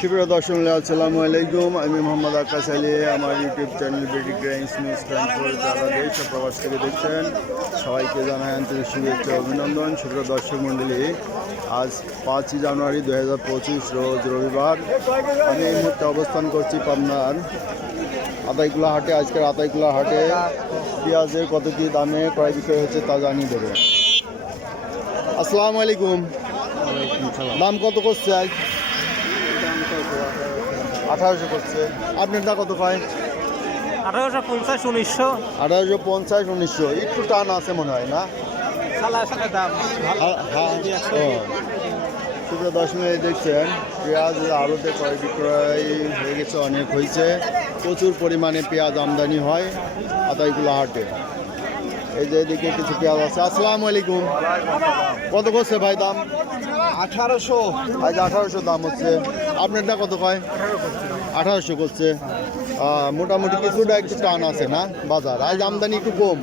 সুপ্রিয় দর্শক আসসালামু আলাইকুম। আমি মোহাম্মদ আকাশ আলী। আমার ইউটিউব চ্যানেল বিডি গ্রাইন্স নিউজ 24 যারা দেশ ও প্রবাস থেকে দেখছেন সবাইকে জানাই আন্তরিক শুভেচ্ছা অভিনন্দন। সুপ্রিয় দর্শক মণ্ডলী, আজ 5 জানুয়ারি 2025 রোজ রবিবার। আমি এই মুহূর্তে অবস্থান করছি পাবনার আতাইকুলা হাটে। আজকের আতাইকুলা হাটে পেঁয়াজের কত কী দামে ক্রয় বিক্রয় হচ্ছে তা জানিয়ে দেবো। আসসালামু আলাইকুম। দাম কত করছে আজ? 1800 করছে। আপনারটা কত কয়? 1850 1900। 1850 1900। একটু টান আছে মনে হয় না? দাম সুপ্রিয় দর্শক দেখছেন পেঁয়াজ আড়তে ক্রয় বিক্রয় হয়ে গেছে, অনেক হয়েছে। প্রচুর পরিমাণে পেঁয়াজ আমদানি হয় আতাইকুলা হাটে। এই যে এদিকে কিছু পেঁয়াজ আছে। আসসালামু আলাইকুম। কত করছে ভাই দাম? 1800। আজ 1800 দাম হচ্ছে। আপনারটা কত কয়? 1800 করছে। মোটামুটি কিছুটা একটু টান আছে না বাজার? আজ আমদানি একটু কম,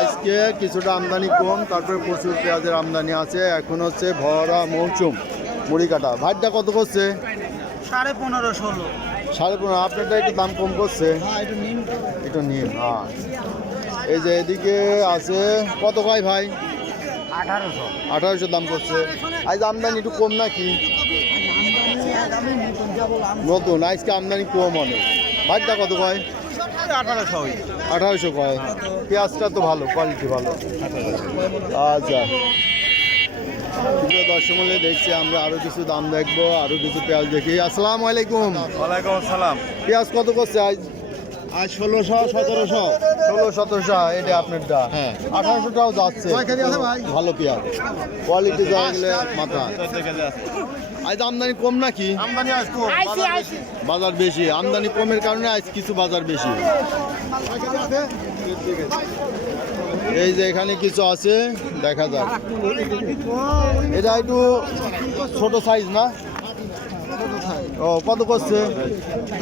আজকে কিছুটা আমদানি কম। তারপরে প্রচুর পেঁয়াজের আমদানি আছে। এখন হচ্ছে ভরা মৌসুম মুড়ি কাটা। ভাইটা কত করছে? 15.5 16। 15.5। আপনারটা একটু দাম কম করছে, একটু নিন। হ্যাঁ, এই যে এদিকে আছে। কত কয় ভাই? 1800 দাম করছে। আজ আমদানি একটু কম নাকি? নতুন, আজকে আমদানি কম অনেক। ভাইটা কত কয়? 1800 কয়। পেঁয়াজটা তো ভালো, কোয়ালিটি ভালো। আচ্ছা, দর্শক মূল্যে দেখছি আমরা আরো কিছু দাম দেখবো, আরো কিছু পেঁয়াজ দেখি। আসসালামু আলাইকুম। ওয়ালাইকুম আসসালাম। পেঁয়াজ কত করছে আজ? আজ 1600 1700। 16 1700। এটা আপনারটা? হ্যাঁ, 1800টাও যাচ্ছে। ভালো পেঁয়াজ, কোয়ালিটি যা গেলে মাথা। আজ আমদানি কম নাকি? আমদানি আজ কম, বাজার বেশি। আমদানি কমের কারণে আজ কিছু বাজার বেশি। এই যে এখানে কিছু আছে, দেখা যাক। এটা একটু ছোট সাইজ না? ও, কত করছে?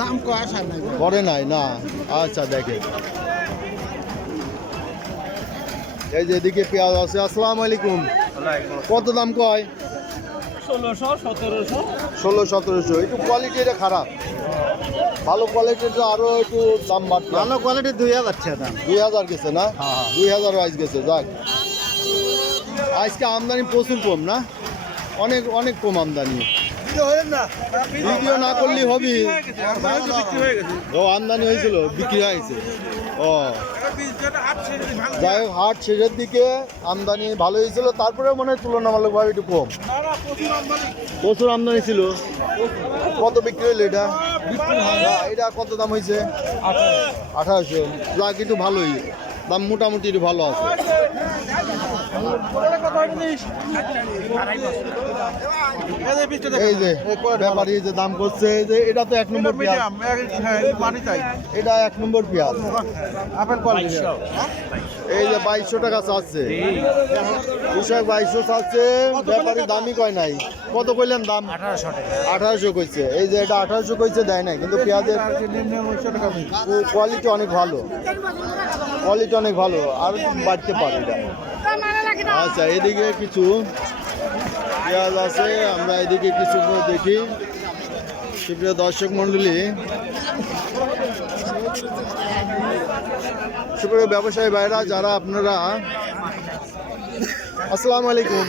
দাম করে নাই না? আচ্ছা, দেখে। এই যে এদিকে পেঁয়াজ আছে। আসসালামু আলাইকুম। কত দাম কয়? 1600 1700। 16 1700। একটু কোয়ালিটি এটা খারাপ। ভালো কোয়ালিটিটা আরো একটু দাম বাড়ছে। ভালো কোয়ালিটি 2000 যাচ্ছে দাম। 2000 গেছে না? 2000 আজ গেছে। যাক, আজকে আমদানি প্রচুর কম না? অনেক অনেক কম আমদানি। ভিডিও না করলে হবি। ও, আমদানি হয়েছিল, বিক্রি হয়ে গেছে। ও, যাই হোক, হাট শেষের দিকে আমদানি ভালো হয়েছিল। তারপরে মনে হয় তুলনামূলকভাবে একটু কম। প্রচুর আমদানি ছিল। কত বিক্রি হইলো এটা? এটা কত দাম হয়েছে? 1800। যাক, একটু ভালোই দাম, মোটামুটি একটু ভালো আছে। এই যে ব্যাপারী যে দাম করছে, যে এটা তো 1 নম্বর পেঁয়াজ। এটা 1 নম্বর পেঁয়াজ। এই যে 2200 টাকা চাচ্ছে কৃষক। 2200 চাচ্ছে, ব্যাপারী দামই কয় নাই। কত কইলেন দাম? 1800 কইছে। এই যে এটা 1800 কইছে, দেয় নাই। কিন্তু পেঁয়াজের কোয়ালিটি অনেক ভালো, কোয়ালিটি অনেক ভালো, আর বাড়তে পারে এটা। আচ্ছা, এদিকে কিছু পেঁয়াজ আছে, আমরা এদিকে কিছু দেখি। সুপ্রিয় দর্শক মণ্ডলী, সুপ্রিয় ব্যবসায়ী ভাইরা যারা আপনারা, আসসালামু আলাইকুম।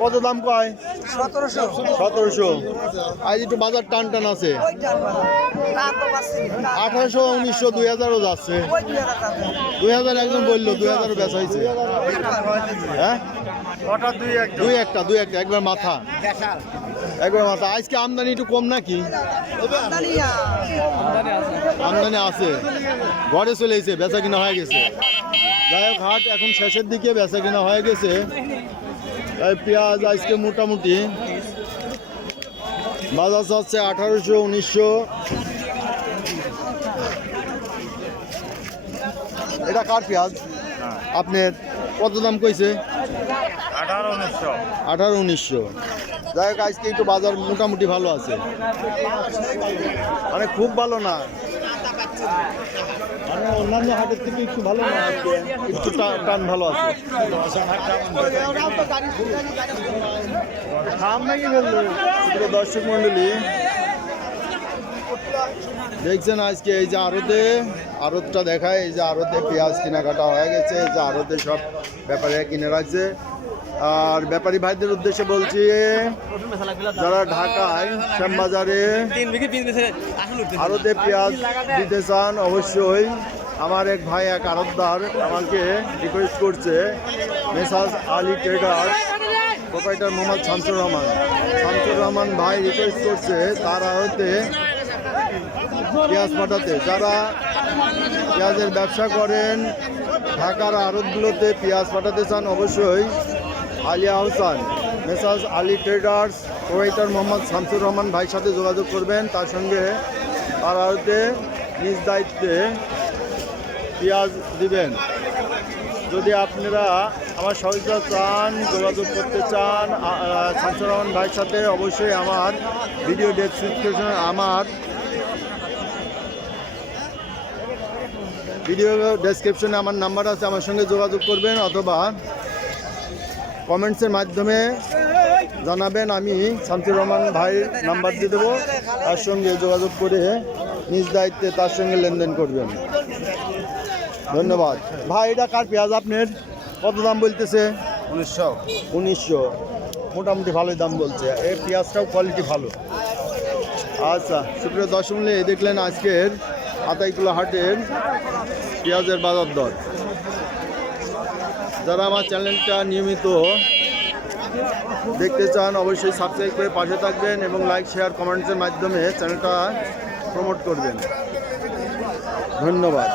কত দাম কয়? 1700। আজ একটু বাজার টান টান আছে। 1800 1900 2000ও যাচ্ছে। 2000 একজন বললো, 2000ও বেচা হয়েছে। হ্যাঁ, 2 একটা একবার মাথা, একবার মাথা। আজকে আমদানি একটু কম নাকি? আমদানি আছে, ঘরে চলে এসে বেচা কিনা হয়ে গেছে। যাই হোক, হাট এখন শেষের দিকে, বেচা কিনা হয়ে গেছে। পেঁয়াজ আজকে মোটামুটি বাজার হচ্ছে 1800 1900। এটা কার পেঁয়াজ? আপনার কত দাম কইছে? 18 1900। যাই হোক, আজকে একটু বাজার মোটামুটি ভালো আছে, মানে খুব ভালো না। মানে অন্যান্য হাটের থেকে একটু ভালো না, একটু টান ভালো আছে। প্রিয় দর্শক মন্ডলী, দেখছেন আজকে এই যে আড়তটা দেখায়, এই যে আড়তে পেঁয়াজ কেনাকাটা হয়ে গেছে, এই যে আড়তে সব ব্যাপারে কিনে রাখছে। আর ব্যাপারী ভাইদের উদ্দেশ্যে বলছি, যারা ঢাকায় শ্যামবাজারে আড়তে পেঁয়াজ দিতে চান, অবশ্যই আমার এক ভাই, এক আড়তদার আমাকে রিকোয়েস্ট করছে, মেসাজ আলী ট্রেডার প্রোপাইটার মোহাম্মদ শামসুর রহমান ভাই রিকোয়েস্ট করছে তার আড়তে পেঁয়াজ পাঠাতে। যারা পেঁয়াজের ব্যবসা করেন, ঢাকার আড়তগুলোতে পেঁয়াজ পাঠাতে চান, অবশ্যই আলিয়া আহসান মেসাজ আলী ট্রেডার্স প্রোপাইটার মোহাম্মদ শামসুর রহমান ভাইয়ের সাথে যোগাযোগ করবেন। তার সঙ্গে তার আড়তে নিজ দায়িত্বে পেঁয়াজ দিবেন। যদি আপনারা আমার সহযোগিতা চান, যোগাযোগ করতে চান শামসুর রহমান ভাইয়ের সাথে, অবশ্যই আমার ভিডিও ডেসক্রিপশনে আমার নাম্বার আছে, আমার সঙ্গে যোগাযোগ করবেন অথবা কমেন্টসের মাধ্যমে জানাবেন, আমি শামসুর রহমান ভাইয়ের নাম্বার দিয়ে দেবো, তার সঙ্গে যোগাযোগ করে নিজ দায়িত্বে তার সঙ্গে লেনদেন করবেন। ধন্যবাদ ভাই। এটা কার পেঁয়াজ আপনার? কত দাম বলতেছে? 1900। মোটামুটি ভালোই দাম বলছে, এই পেঁয়াজটাও কোয়ালিটি ভালো। আচ্ছা সুপ্রিয় দর্শক মণ্ডলী, দেখলেন আজকের আতাইকুলা হাটের পেঁয়াজের বাজার দর। যারা আমার চ্যানেলটা নিয়মিত দেখতে চান, অবশ্যই সাবস্ক্রাইব করে পাশে থাকবেন এবং লাইক, শেয়ার, কমেন্টসের মাধ্যমে চ্যানেলটা প্রমোট করবেন। ধন্যবাদ।